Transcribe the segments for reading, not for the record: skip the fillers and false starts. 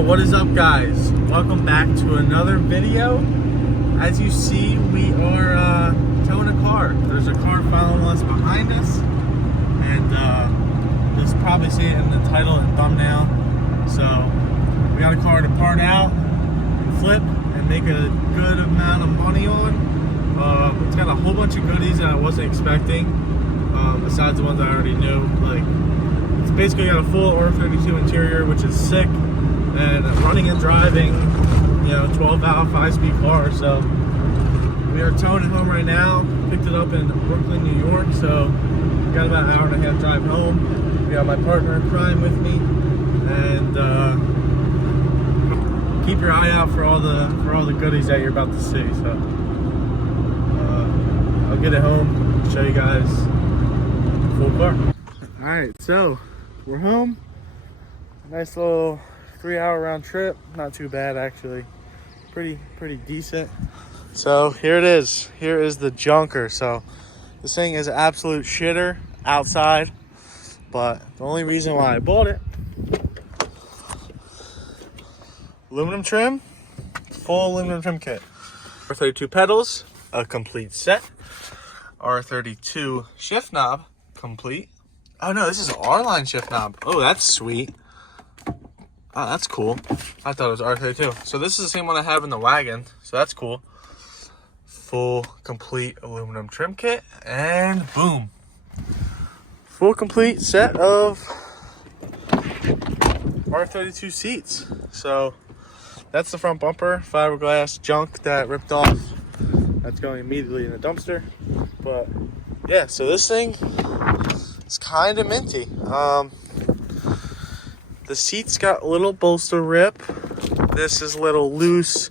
Yo, what is up, guys? Welcome back to another video. As you see, we are towing a car. There's a car following us behind us, and you'll probably see it in the title and thumbnail. So we got a car to part out and flip and make a good amount of money on. It's got a whole bunch of goodies that I wasn't expecting, besides the ones I already knew. Like, it's basically got a full R32 interior, which is sick, and running and driving, 12 valve 5-speed car. So we are towing it home right now. Picked it up in Brooklyn, New York, so we got about an hour and a half drive home. We got my partner in crime with me, and keep your eye out for all the goodies that you're about to see. So I'll get it home, show you guys the full car. All right, so we're home. Nice little 3-hour round trip. Not too bad, actually. Pretty decent. So here it is. Here is the junker. So this thing is an absolute shitter outside, but the only reason why I bought it, aluminum trim, full aluminum trim kit, R32 pedals, a complete set, R32 shift knob, complete. Oh no, this is an R-line shift knob. Oh, that's sweet. Oh, that's cool. I thought it was R32. So this is the same one I have in the wagon. So that's cool. Full complete aluminum trim kit, and boom. Full complete set of R32 seats. So that's the front bumper, fiberglass junk that ripped off. That's going immediately in the dumpster. But yeah, so this thing, it's kind of minty. The seats got a little bolster rip. This is a little loose,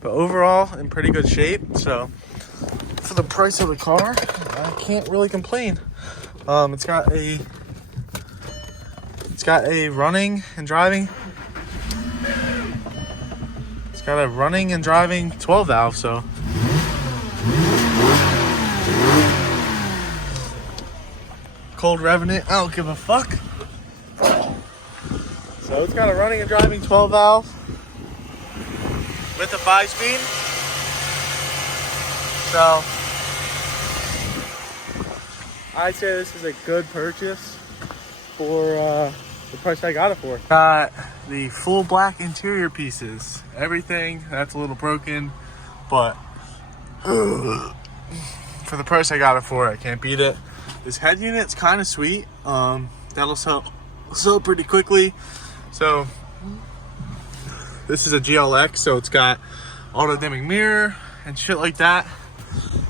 but overall in pretty good shape. So for the price of the car, I can't really complain. It's got a running and driving. It's got a running and driving 12 valve. So cold revving it, I don't give a fuck. So it's got a running and driving 12 valve with a 5-speed. So I'd say this is a good purchase for the price I got it for. Got the full black interior pieces. Everything that's a little broken, but for the price I got it for, I can't beat it. This head unit's kind of sweet. That'll sell pretty quickly. So this is a GLX, so it's got auto dimming mirror and shit like that.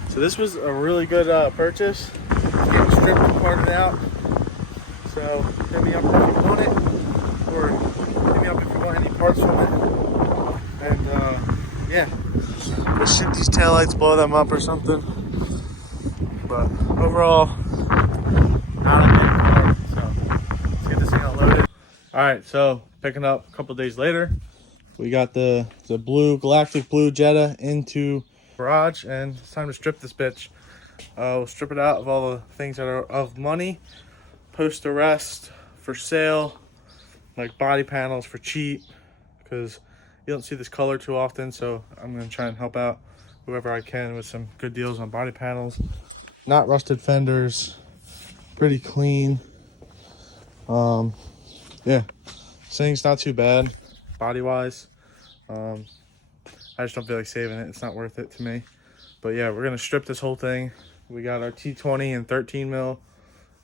So this was a really good purchase. Getting stripped and parted out. So hit me up if you want it, or hit me up if you want any parts from it. And yeah, just shoot these taillights, blow them up or something. But overall, not a bad car. So let's get this thing unloaded. All right, so picking up a couple days later, we got the galactic blue Jetta into garage, and it's time to strip this bitch. We'll strip it out of all the things that are of money, post arrest, for sale, like body panels for cheap, because you don't see this color too often. So I'm gonna try and help out whoever I can with some good deals on body panels. Not rusted fenders, pretty clean. Yeah, this thing's not too bad body wise. I just don't feel like saving it. It's not worth it to me. But yeah, we're gonna strip this whole thing. We got our T20 and 13 mil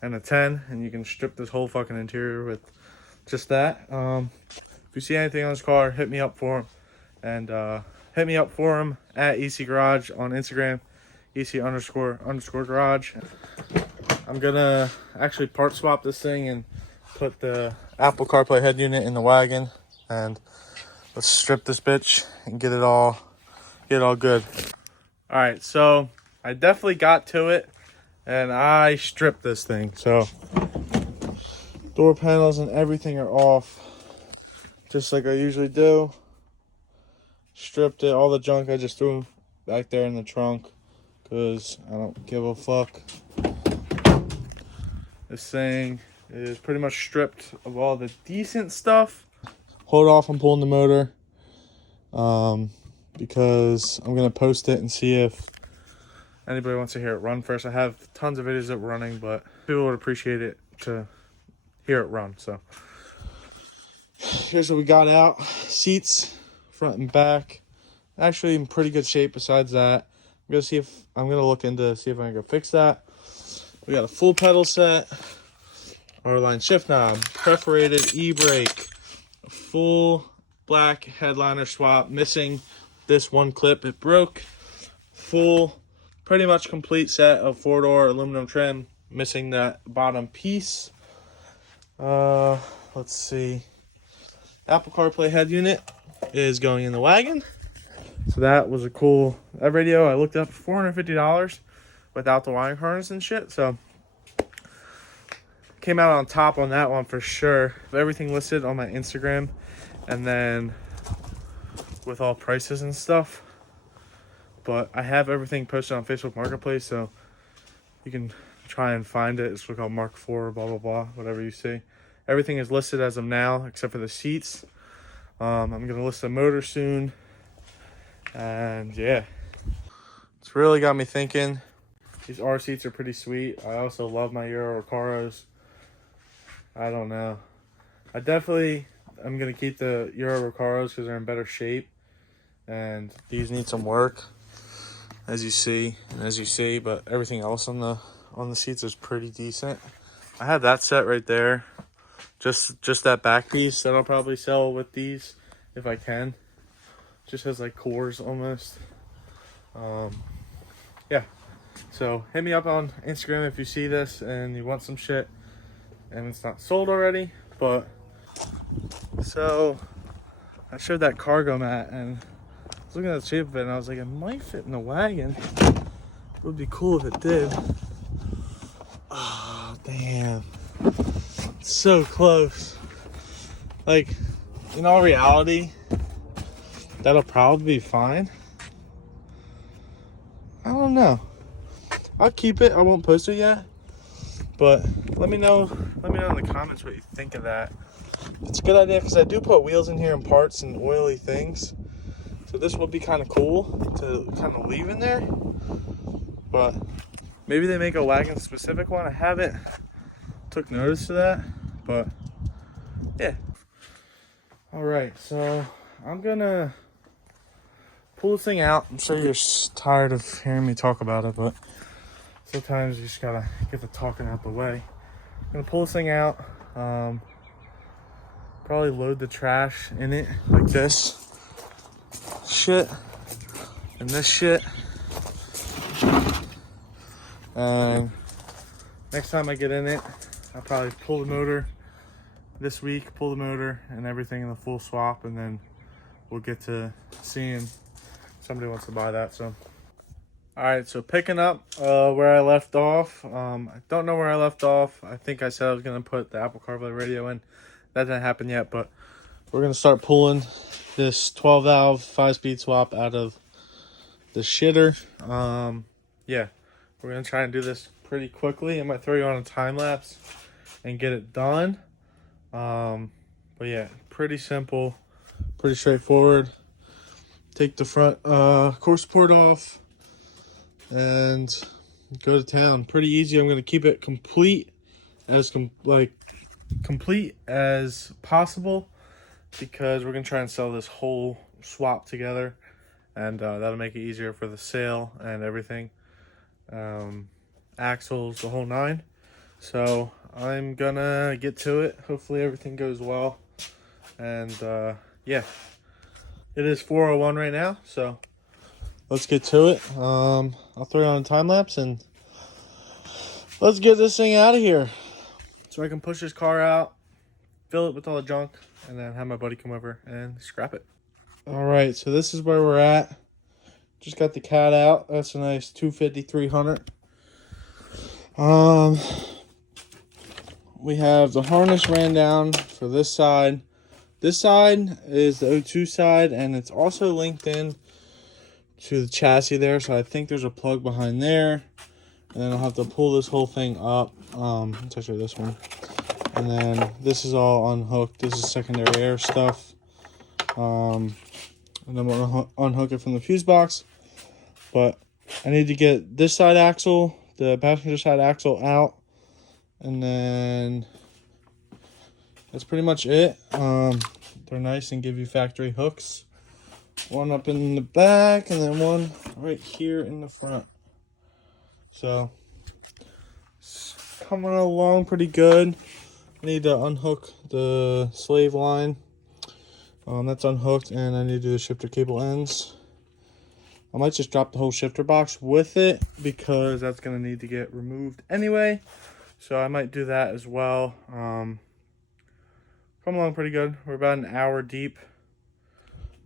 and a 10, and you can strip this whole fucking interior with just that. If you see anything on this car, hit me up for him, and hit me up for him at EC Garage on Instagram, EC__garage. I'm gonna actually part swap this thing and put the Apple CarPlay head unit in the wagon, and let's strip this bitch and get it all good. All right, so I definitely got to it, and I stripped this thing. So door panels and everything are off, just like I usually do. Stripped it. All the junk I just threw back there in the trunk, because I don't give a fuck. This thing is pretty much stripped of all the decent stuff. hold off on pulling the motor because I'm going to post it and see if anybody wants to hear it run first. I have tons of videos of it running, but people would appreciate it to hear it run. So here's what we got out. Seats, front and back, actually in pretty good shape. Besides that, I'm gonna look into see if I can go fix that. We got a full pedal set, R-line shift knob, perforated e-brake, a full black headliner swap, missing this one clip, it broke. Full, pretty much complete set of 4-door aluminum trim, missing that bottom piece. Let's see. Apple CarPlay head unit is going in the wagon. So that was a cool, that radio I looked up for $450 without the wiring harness and shit. So came out on top on that one for sure. Everything listed on my Instagram, and then with all prices and stuff. But I have everything posted on Facebook Marketplace, so you can try and find it. It's called Mark IV, blah, blah, blah, whatever you see. Everything is listed as of now, except for the seats. I'm going to list the motor soon. And yeah, it's really got me thinking. These R seats are pretty sweet. I also love my Euro Recaros. I don't know. I'm going to keep the Euro Recaros because they're in better shape. And these need some work, as you see, but everything else on the seats is pretty decent. I have that set right there. Just that back piece that I'll probably sell with these if I can. Just has like cores almost. Yeah. So hit me up on Instagram if you see this and you want some shit and it's not sold already. But so I showed that cargo mat and I was looking at the shape of it and I was like, it might fit in the wagon. It would be cool if it did. Oh damn. So close. Like, in all reality, that'll probably be fine. I don't know. I'll keep it. I won't post it yet. But let me know in the comments what you think of that. It's a good idea because I do put wheels in here and parts and oily things. So this would be kind of cool to kind of leave in there. But maybe they make a wagon specific one. I haven't took notice to that, but yeah. All right, so I'm gonna pull this thing out. I'm sure you're tired of hearing me talk about it, but sometimes you just gotta get the talking out the way. I'm gonna pull this thing out, probably load the trash in it like this shit and this shit, and next time I get in it, I'll probably pull the motor this week, pull the motor and everything in the full swap, and then we'll get to seeing if somebody wants to buy that. So all right, so picking up where I left off. I don't know where I left off. I think I said I was gonna put the Apple CarPlay radio in. That didn't happen yet, but we're gonna start pulling this 12 valve 5-speed swap out of the shitter. Yeah, we're gonna try and do this pretty quickly. I might throw you on a time lapse and get it done. But yeah, pretty simple, pretty straightforward. Take the front core support off and go to town. Pretty easy. I'm going to keep it complete as complete as possible because we're going to try and sell this whole swap together, and that'll make it easier for the sale and everything. Axles, the whole nine. So I'm gonna get to it. Hopefully everything goes well. And yeah, it is 4:01 right now, so let's get to it. I'll throw you on a time lapse and let's get this thing out of here so I can push this car out, fill it with all the junk, and then have my buddy come over and scrap it. All right, so this is where we're at. Just got the cat out. That's a nice 250-300. We have the harness ran down for this side. This side is the O2 side, and it's also linked in to the chassis there. So I think there's a plug behind there, and then I'll have to pull this whole thing up. Let's show this one, and then this is all unhooked. This is secondary air stuff. And I'm gonna unhook it from the fuse box. But I need to get this side axle, the passenger side axle, out, and then that's pretty much it. They're nice and give you factory hooks. One up in the back and then one right here in the front. So it's coming along pretty good. I need to unhook the slave line. That's unhooked, and I need to do the shifter cable ends. I might just drop the whole shifter box with it because that's going to need to get removed anyway. So I might do that as well. Come along pretty good. We're about an hour deep.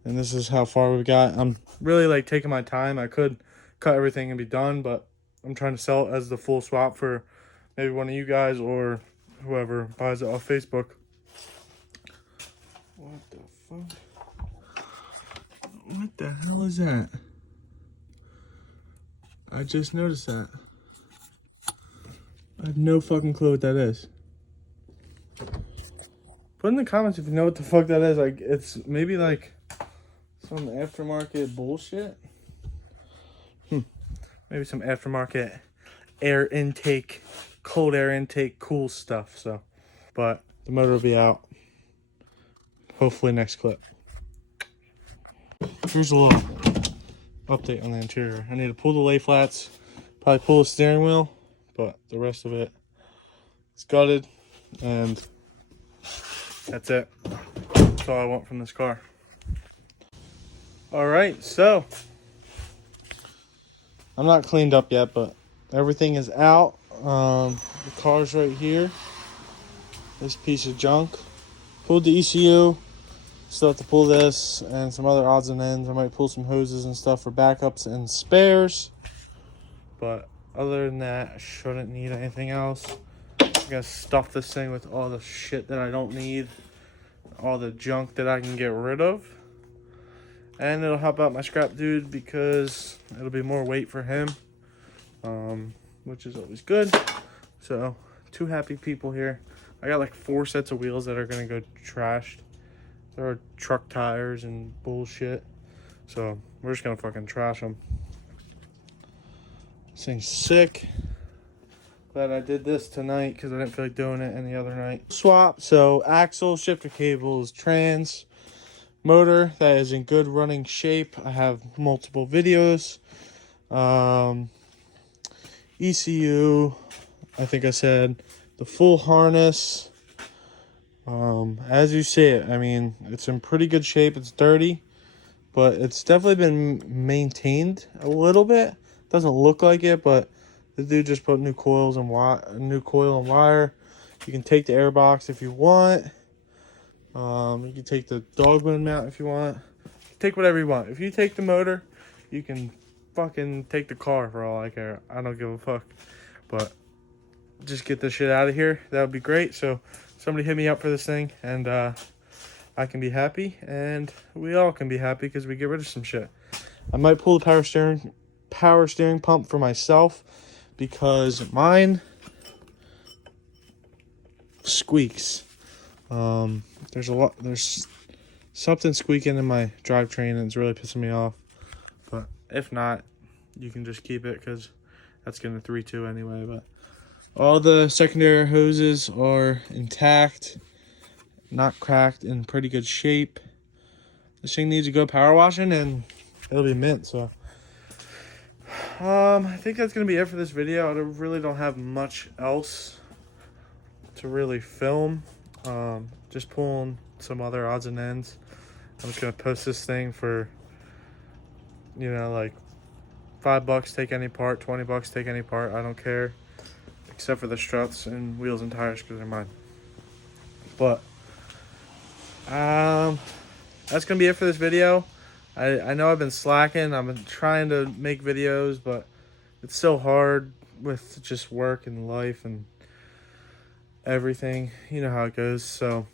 And this is how far we've got. I'm really like taking my time. I could cut everything and be done, but I'm trying to sell it as the full swap for maybe one of you guys or whoever buys it off Facebook. What the fuck? What the hell is that? I just noticed that. I have no fucking clue what that is. Put in the comments if you know what the fuck that is. Like, it's maybe like some aftermarket bullshit. Maybe some aftermarket air intake, cold air intake, cool stuff. So, but the motor will be out hopefully next clip. Here's a little update on the interior. I need to pull the lay flats, probably pull the steering wheel, but the rest of it is gutted, and that's it. That's all I want from this car. All right, so I'm not cleaned up yet, but everything is out. The car's right here. This piece of junk. Pulled the ECU. Still have to pull this and some other odds and ends. I might pull some hoses and stuff for backups and spares. But other than that, I shouldn't need anything else. I'm gonna stuff this thing with all the shit that I don't need. All the junk that I can get rid of. And it'll help out my scrap dude because it'll be more weight for him. Which is always good. So, 2 happy people here. I got like 4 sets of wheels that are gonna go trashed. There are truck tires and bullshit. So we're just gonna fucking trash them. This thing's sick. Glad I did this tonight because I didn't feel like doing it any other night. Swap, so axle, shifter cables, trans, motor that is in good running shape. I have multiple videos. ECU, I think I said the full harness. As you see it, I mean, it's in pretty good shape. It's dirty, but it's definitely been maintained a little bit. Doesn't look like it, but the dude just put new coils and new coil and wire. You can take the air box if you want. You can take the dogman mount if you want. Take whatever you want. If you take the motor, you can fucking take the car for all I care. I don't give a fuck. But just get this shit out of here. That would be great. So somebody hit me up for this thing, and I can be happy, and we all can be happy because we get rid of some shit. I might pull the power steering pump for myself because mine squeaks. There's something squeaking in my drivetrain, and it's really pissing me off. But if not, you can just keep it because that's getting a 3.2 anyway. But all the secondary hoses are intact, not cracked, in pretty good shape. This thing needs to go power washing and it'll be mint. So I think that's gonna be it for this video. I really don't have much else to really film. Just pulling some other odds and ends. I'm just gonna post this thing for, you know, like $5, take any part, $20, take any part. I don't care, except for the struts and wheels and tires because they're mine. But that's gonna be it for this video. I know I've been slacking. I've been trying to make videos, but it's so hard with just work and life and everything. You know how it goes. So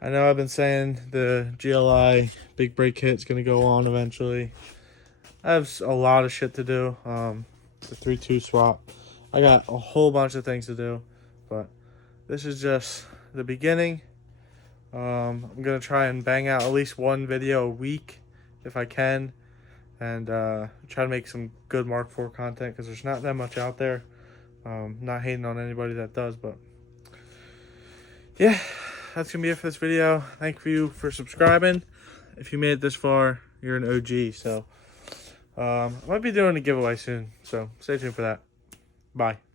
I know I've been saying the GLI big brake kit is gonna go on eventually. I have a lot of shit to do. The 3.2 swap. I got a whole bunch of things to do, but this is just the beginning. I'm gonna try and bang out at least one video a week if I can, and try to make some good Mark IV content, because there's not that much out there. Not hating on anybody that does, but yeah, that's gonna be it for this video. Thank you for subscribing. If you made it this far, you're an OG. So I might be doing a giveaway soon, so stay tuned for that. Bye.